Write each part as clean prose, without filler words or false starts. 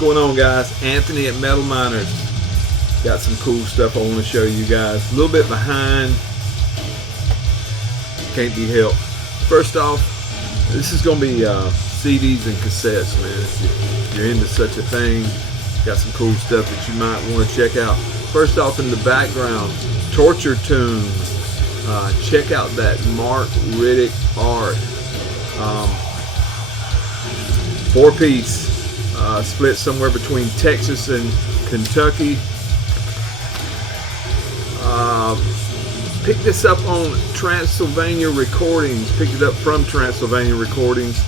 going on, guys? Anthony at Metal Miners. Got some cool stuff I want to show you guys. A little bit behind. Can't be helped. First off, this is going to be CDs and cassettes, man. If you're into such a thing, got some cool stuff that you might want to check out. First off, in the background, Torture Tunes. Check out that Mark Riddick art. 4-piece, split somewhere between Texas and Kentucky. Picked this up on Transylvanian Recordings. Picked it up from Transylvanian Recordings.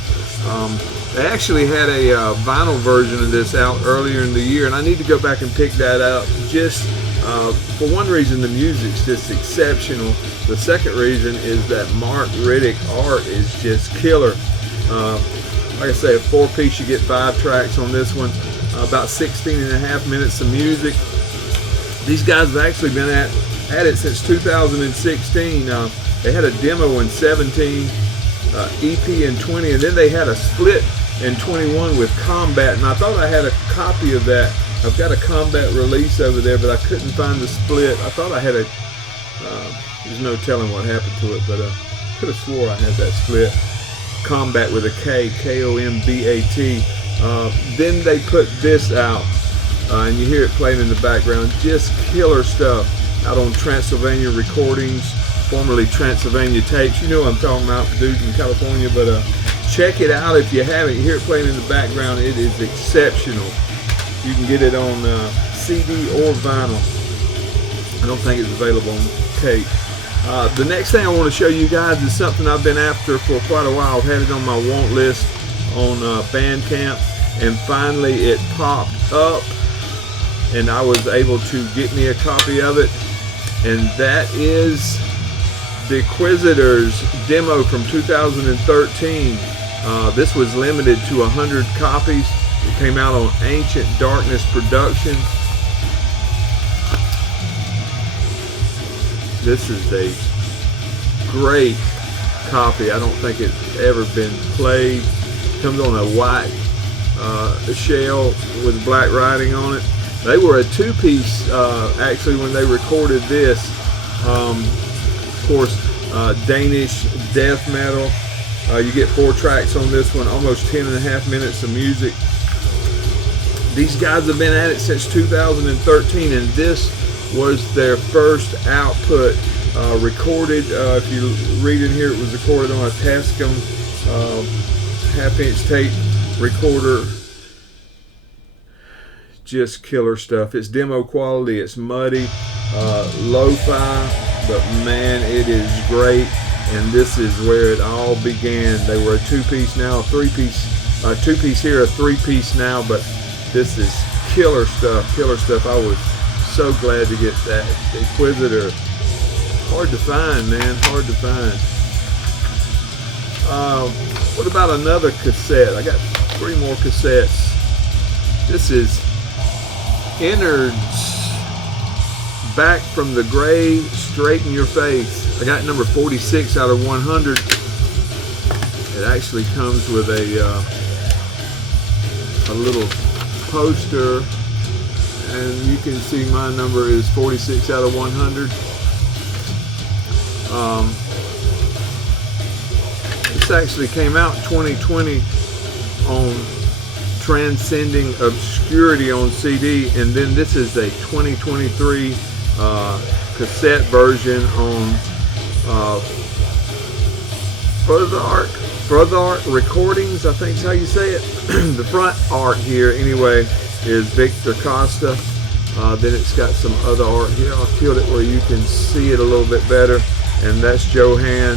They actually had a vinyl version of this out earlier in the year, and I need to go back and pick that up. Just for one reason, the music's just exceptional. The second reason is that Mark Riddick art is just killer. Like I say, a 4-piece, you get 5 tracks on this one. About 16.5 minutes of music. These guys have actually been at it since 2016. They had a demo in 17, EP in 20, and then they had a split in 21 with Combat, and I thought I had a copy of that. I've got a Combat release over there, but I couldn't find the split. I thought I had a, there's no telling what happened to it, but I could have swore I had that split. Combat with a K, K-O-M-B-A-T. Then they put this out, and you hear it playing in the background. Just killer stuff out on Transylvanian Recordings, formerly Transylvania Tapes. You know what I'm talking about, dudes in California, but check it out if you haven't. You hear it playing in the background. It is exceptional. You can get it on CD or vinyl. I don't think it's available on tape. The next thing I want to show you guys is something I've been after for quite a while. I've had it on my want list on Bandcamp, and finally it popped up, and I was able to get me a copy of it, and that is Deiquisitor's demo from 2013. This was limited to 100 copies. It came out on Ancient Darkness Productions. This is a great copy. I don't think it's ever been played. Comes on a white shell with black writing on it. They were a 2-piece actually when they recorded this. Of course, Danish death metal. You get 4 tracks on this one, almost 10.5 minutes of music. These guys have been at it since 2013, and this was their first output recorded. If you read in here, it was recorded on a Tascam 1/2-inch tape recorder. Just killer stuff. It's demo quality. It's muddy, lo-fi, but man, it is great. And this is where it all began. They were a 2-piece, now a 3-piece. 2-piece here, a 3-piece now, but this is killer stuff. Killer stuff. I was so glad to get that Inquisitor. Hard to find, man. Hard to find. What about another cassette? I got 3 more cassettes. This is Innards, Back from the Grave, Straighten Your Face. I got number 46 out of 100. It actually comes with a little poster, and you can see my number is 46 out of 100. This actually came out 2020 on Transcending Obscurity on CD, and then this is a 2023 cassette version on Further Art Recordings, I think is how you say it. The front art here anyway is Victor Costa. Then it's got some other art here. I'll tilt it where you can see it a little bit better, and that's Johan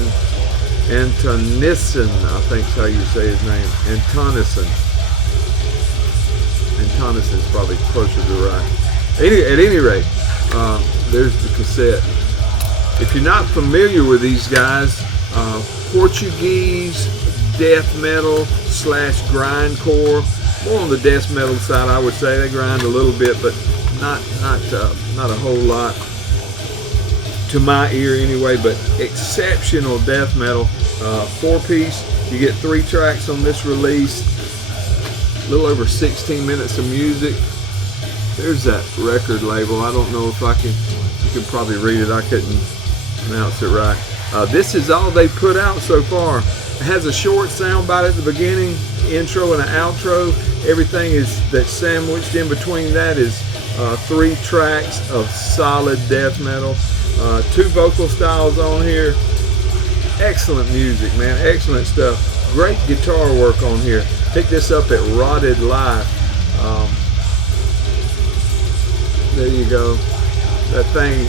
Antonissen, I think is how you say his name. Antonissen is probably closer to right. At any rate, there's the cassette. If you're not familiar with these guys, Portuguese death metal / grindcore, more on the death metal side, I would say. They grind a little bit, but not a whole lot to my ear anyway. But exceptional death metal. 4-piece. You get 3 tracks on this release. a little over 16 minutes of music. There's that record label. I don't know if you can probably read it. I couldn't pronounce it right. This is all they put out so far. It has a short sound bite at the beginning, intro and an outro. Everything that's sandwiched in between that is 3 tracks of solid death metal. 2 vocal styles on here. Excellent music, man. Excellent stuff. Great guitar work on here. Pick this up at Rotted Life. There you go. That thing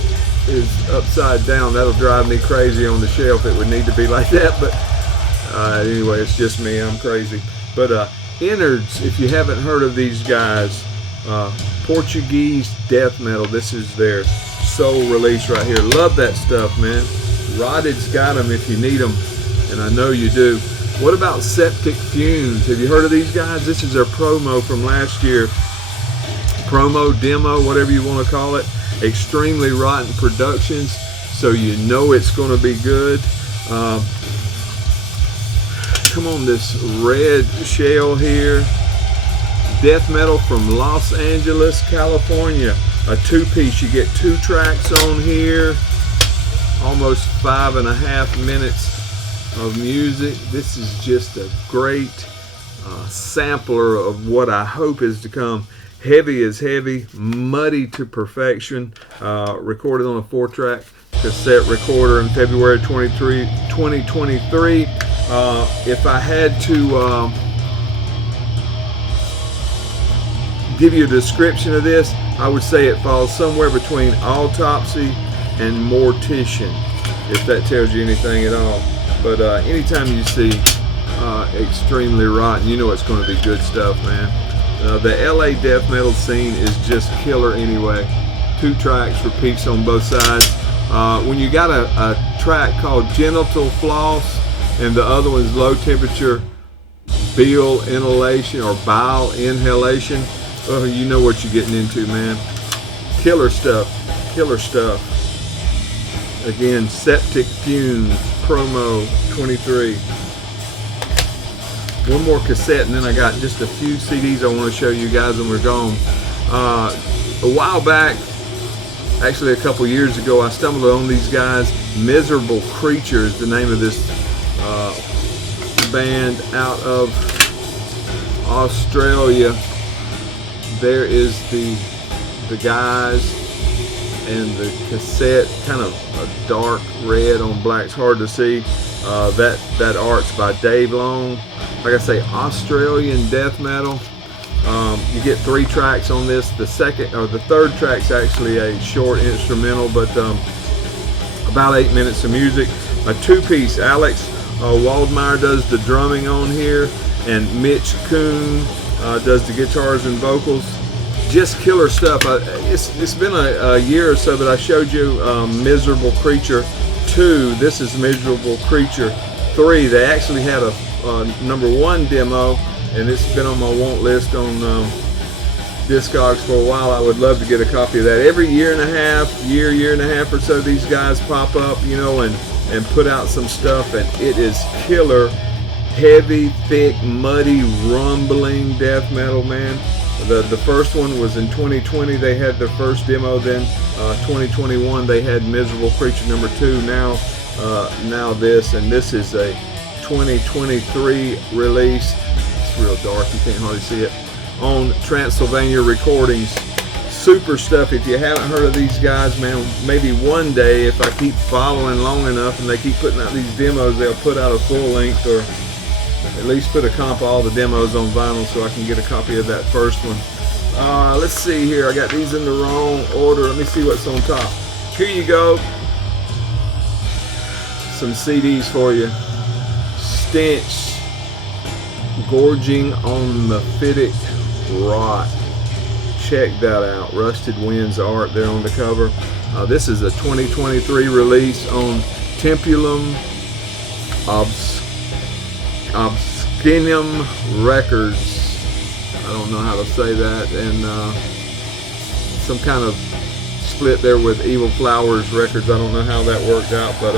is upside down. That'll drive me crazy on the shelf. It would need to be like that, but anyway, it's just me. I'm crazy. But Innards, if you haven't heard of these guys, Portuguese death metal. This is their sole release right here. Love that stuff, man. Rotted's got them if you need them, and I know you do. What about Septic Fumes? Have you heard of these guys? This is their promo from last year. Promo, demo, whatever you want to call it. Extremely Rotten Productions, so you know it's going to be good. Come on, this red shell here. Death metal from Los Angeles, California. A 2-piece. You get 2 tracks on here. Almost 5.5 minutes of music. This is just a great sampler of what I hope is to come. Heavy is heavy, muddy to perfection. Recorded on a 4-track cassette recorder in February 2023. If I had to give you a description of this, I would say it falls somewhere between Autopsy and Mortician, if that tells you anything at all. But anytime you see Extremely Rotten, you know it's going to be good stuff, man. The LA death metal scene is just killer anyway. 2 tracks, repeats on both sides. When you got a track called Genital Floss and the other one's Low Temperature Bile Inhalation or Bile Inhalation, oh, you know what you're getting into, man. Killer stuff. Killer stuff. Again, Septic Fumes, promo 23. One more cassette, and then I got just a few CDs I want to show you guys when we're gone. A while back, actually a couple years ago, I stumbled on these guys. Miserable Creature is the name of this band out of Australia. There is the guys and the cassette, kind of a dark red on black. It's hard to see. That art's by Dave Long. Like I say, Australian death metal. You get 3 tracks on this. The 3rd track's actually a short instrumental, but about 8 minutes of music. A 2-piece. Alex Waldmeyer does the drumming on here, and Mitch Kuhn does the guitars and vocals. Just killer stuff. It's been a year or so, but I showed you Miserable Creature 2. This is Miserable Creature 3. They actually had a number 1 demo, and it's been on my want list on Discogs for a while. I would love to get a copy of that. Every year and a half or so, these guys pop up, you know, and put out some stuff, and it is killer. Heavy, thick, muddy, rumbling death metal, man. The first one was in 2020. They had their first demo. Then 2021 they had Miserable Creature number 2. Now this, and this is a 2023 release. It's real dark, you can't hardly see it. On Transylvanian Recordings. Super stuff. If you haven't heard of these guys, man, maybe one day, if I keep following long enough and they keep putting out these demos, they'll put out a full length, or at least put a comp of all the demos on vinyl so I can get a copy of that first one. Let's see here. I got these in the wrong order. Let me see what's on top. Here you go. Some CDs for you. Stench, Gorging on Mephitic Rot. Check that out. Rusted Winds art there on the cover. This is a 2023 release on Tempulum Obscenium Records. I don't know how to say that. And some kind of split there with Evil Flowers Records. I don't know how that worked out, but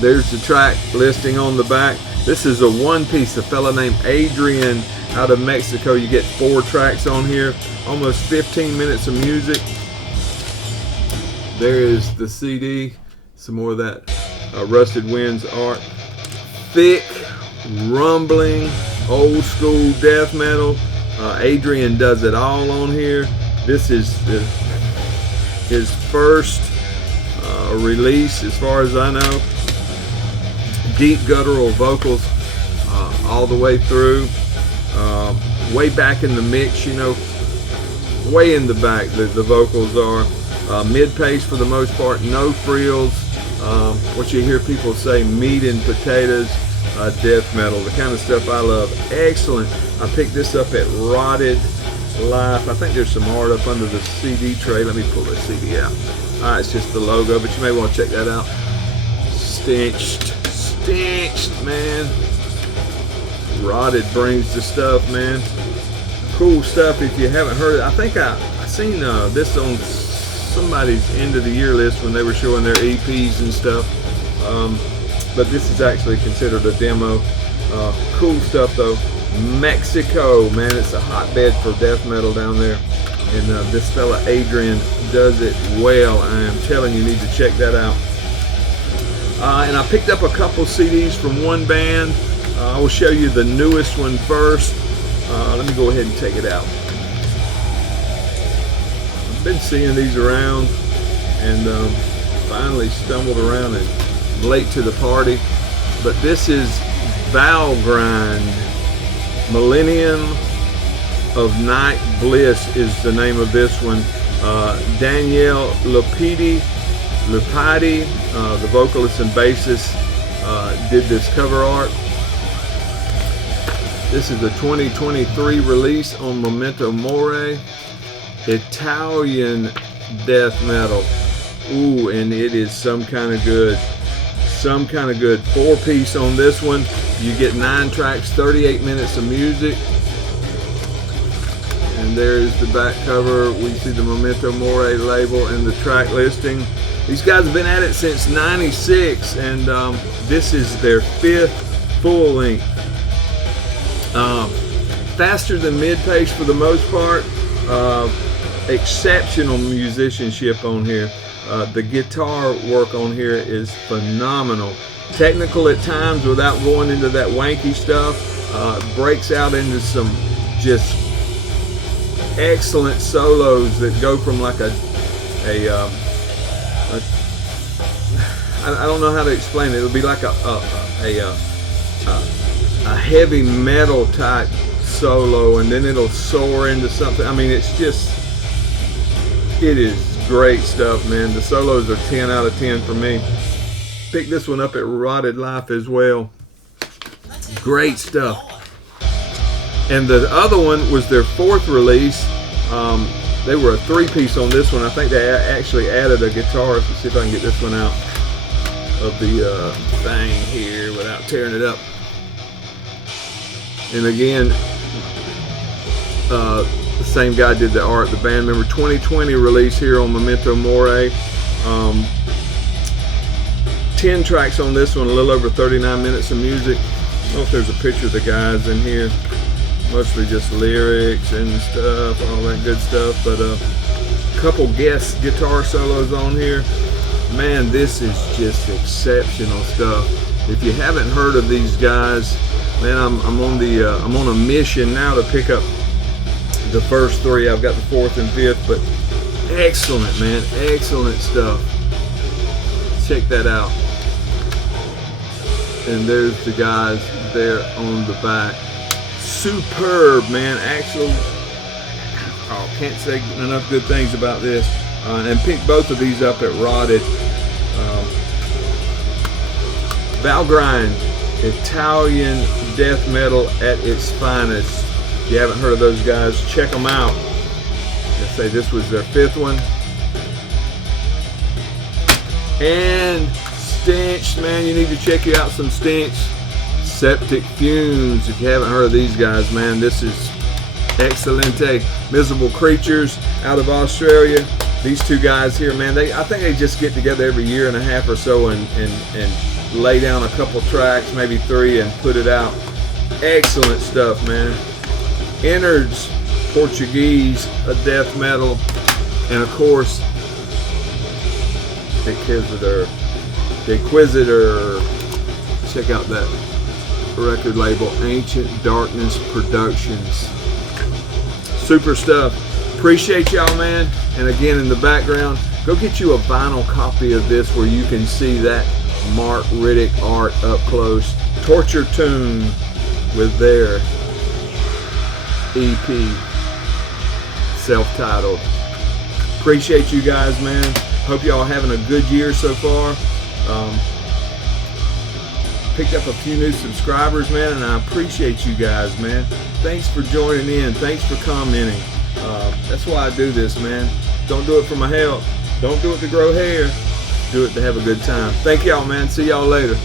there's the track listing on the back. This is a one-piece. A fella named Adrian out of Mexico. You get 4 tracks on here, almost 15 minutes of music. There is the CD, some more of that Rusted Winds art. Thick, rumbling, old school death metal. Adrian does it all on here. This is his first release as far as I know. Deep guttural vocals all the way through. Way back in the mix, you know, way in the back the vocals are. Mid-pace for the most part, no frills. What you hear people say, meat and potatoes, death metal, the kind of stuff I love. Excellent. I picked this up at Rotted Life. I think there's some art up under the CD tray. Let me pull the CD out. Alright, it's just the logo, but you may want to check that out. Stenched, man. Rotted brings the stuff, man. Cool stuff. If you haven't heard it, I think I seen this on somebody's end of the year list when they were showing their EPs and stuff. But this is actually considered a demo. Cool stuff though. Mexico, man, it's a hotbed for death metal down there. And this fella Adrian does it well. I am telling you, you need to check that out. And I picked up a couple CDs from one band. I will show you the newest one first. Let me go ahead and take it out. I've been seeing these around and finally stumbled around and late to the party. But this is Valgrind. Millenium of Night Bliss is the name of this one. Danielle Lupidi, the vocalist and bassist, did this cover art. This is a 2023 release on Memento Mori. Italian death metal. Ooh, and it is some kind of good. 4-piece on this one. You get 9 tracks, 38 minutes of music. And there's the back cover. We see the Memento Mori label and the track listing. These guys have been at it since '96, and this is their 5th full length. Faster than mid-pace for the most part. Exceptional musicianship on here. The guitar work on here is phenomenal. Technical at times without going into that wanky stuff. Breaks out into some just excellent solos that go from like I don't know how to explain it. It'll be like a heavy metal type solo, and then it'll soar into something. I mean, it is great stuff, man. The solos are 10 out of 10 for me. Picked this one up at Rotted Life as well. Great stuff. And the other one was their 4th release. They were a 3-piece on this one. I think they actually added a guitar. Let's see if I can get this one out of the thing here without tearing it up. And again, the same guy did the art, the band member. 2020 release here on Memento Mori. 10 tracks on this one, a little over 39 minutes of music. I don't know if there's a picture of the guys in here. Mostly just lyrics and stuff, all that good stuff. But a couple guest guitar solos on here. Man, this is just exceptional stuff. If you haven't heard of these guys, man, I'm on a mission now to pick up the first 3. I've got the 4th and 5th, but excellent, man, excellent stuff. Check that out. And there's the guys there on the back. Superb, man. Can't say enough good things about this. And picked both of these up at Rotted. Valgrind, Italian death metal at its finest. If you haven't heard of those guys, check them out. Let's say this was their 5th one. And Stench, man, you need to check out some Stench. Septic Fumes, if you haven't heard of these guys, man, this is excelente. Miserable Creatures out of Australia. These 2 guys here, man, I think they just get together every year and a half or so and lay down a couple tracks, maybe 3, and put it out. Excellent stuff, man. Innards, Portuguese, a death metal, and of course, Deiquisitor. Check out that record label, Ancient Darkness Productions. Super stuff. Appreciate y'all, man. And again, in the background, go get you a vinyl copy of this where you can see that Mark Riddick art up close. Torture Tune with their EP, self-titled. Appreciate you guys, man. Hope y'all having a good year so far. Picked up a few new subscribers, man, and I appreciate you guys, man. Thanks for joining in. Thanks for commenting. That's why I do this, man. Don't do it for my health. Don't do it to grow hair. Do it to have a good time. Thank y'all, man. See y'all later.